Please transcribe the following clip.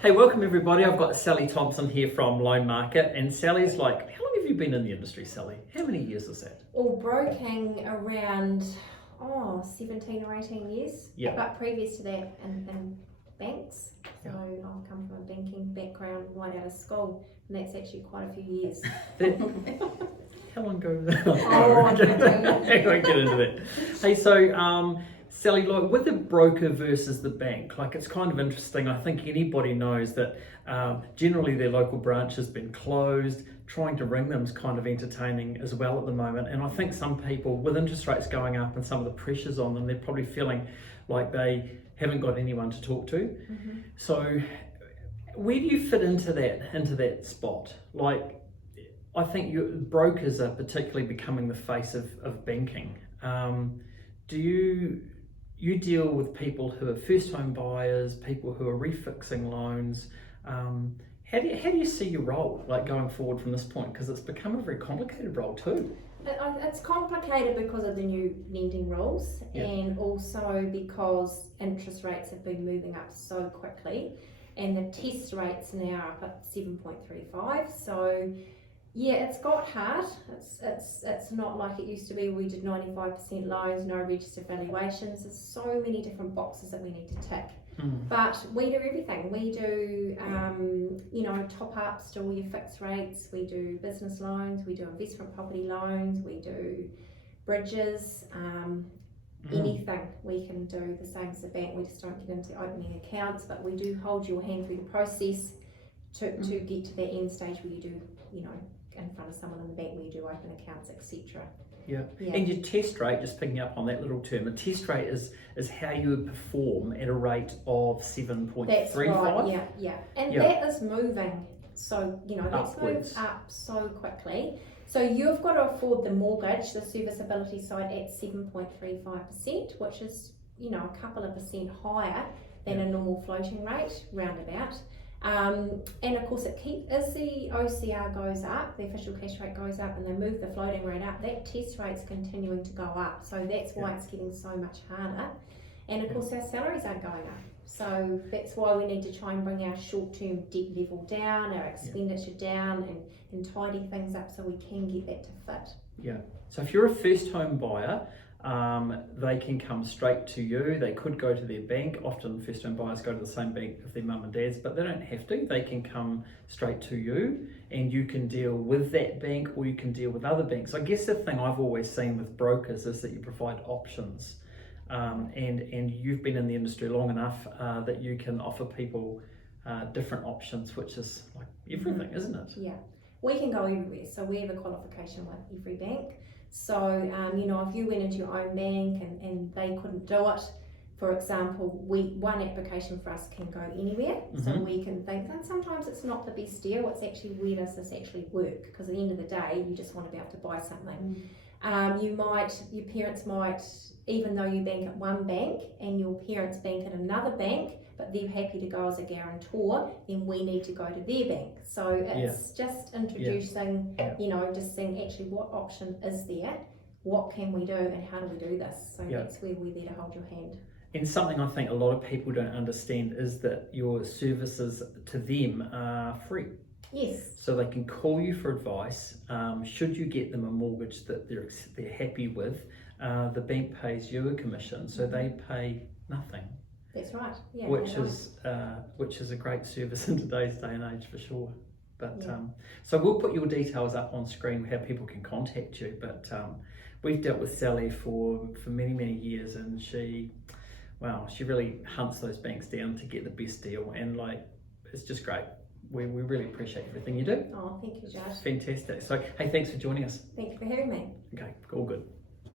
Hey, welcome everybody. I've got Sally Thomson here from Loan Market, and Sally's like, how long have you been in the industry, Sally? How many years is that? Well, broking around 17 or 18 years. Yeah. But previous to that in banks. So I've come from a banking background right out of school, and that's actually quite a few years. How long ago? I won't get into that. Hey, so Sally, like with the broker versus the bank, like it's kind of interesting. I think anybody knows that generally their local branch has been closed. Trying to ring them is kind of entertaining as well at the moment. And I think some people, with interest rates going up and some of the pressures on them, they're probably feeling like they haven't got anyone to talk to. Mm-hmm. So where do you fit into that spot? Like, I think brokers are particularly becoming the face of banking. Do you deal with people who are first home buyers, people who are refixing loans? How do you see your role like going forward from this point? Because it's become a very complicated role too. It's complicated because of the new lending rules, and also because interest rates have been moving up so quickly, and the test rates now are up at 7.35. So yeah, it's got hard. It's not like it used to be. We did 95% loans, no registered valuations. There's so many different boxes that we need to tick. But we do everything. We do, top ups to all your fixed rates. We do business loans. We do investment property loans. We do bridges. Anything we can do the same as the bank. We just don't get into opening accounts, but we do hold your hand through the process to get to that end stage where you do, in front of someone in the bank where you do open accounts, etc. Yeah. And your test rate, just picking up on that little term, a test rate is how you would perform at a rate of 7.35. That's right, yeah. And that is moving, so that's moved up so quickly. So you've got to afford the mortgage, the serviceability side at 7.35%, which is a couple of percent higher than a normal floating rate, roundabout. And of course, as the OCR goes up, the official cash rate goes up, and they move the floating rate up, that test rate's continuing to go up. So that's why it's getting so much harder. And of course, our salaries aren't going up. So that's why we need to try and bring our short-term debt level down, our expenditure down, and tidy things up so we can get that to fit. Yeah. So if you're a first home buyer, they can come straight to you. They could go to their bank. Often first home buyers go to the same bank with their mum and dad's, but they don't have to. They can come straight to you, and you can deal with that bank, or you can deal with other banks. I guess the thing I've always seen with brokers is that you provide options, and you've been in the industry long enough that you can offer people different options, which is like everything, isn't it? Yeah, we can go everywhere. So we have a qualification with every bank. So, if you went into your own bank and they couldn't do it, for example, one application for us can go anywhere. So we can think that sometimes it's not the best deal, it's actually where does this actually work? Because at the end of the day, you just want to be able to buy something. Your parents might, even though you bank at one bank and your parents bank at another bank, but they're happy to go as a guarantor, then we need to go to their bank. So it's just introducing, just saying actually what option is there, what can we do, and how do we do this? So that's where we're there to hold your hand. And something I think a lot of people don't understand is that your services to them are free. Yes. So they can call you for advice. Should you get them a mortgage that they're happy with, the bank pays you a commission, so they pay nothing. That's right. Yeah. Which is a great service in today's day and age for sure. But so we'll put your details up on screen how people can contact you. But we've dealt with Sally for many years, and she really hunts those banks down to get the best deal, and it's just great. We really appreciate everything you do. Oh, thank you, Judd. Fantastic. So hey, thanks for joining us. Thank you for having me. Okay, all good.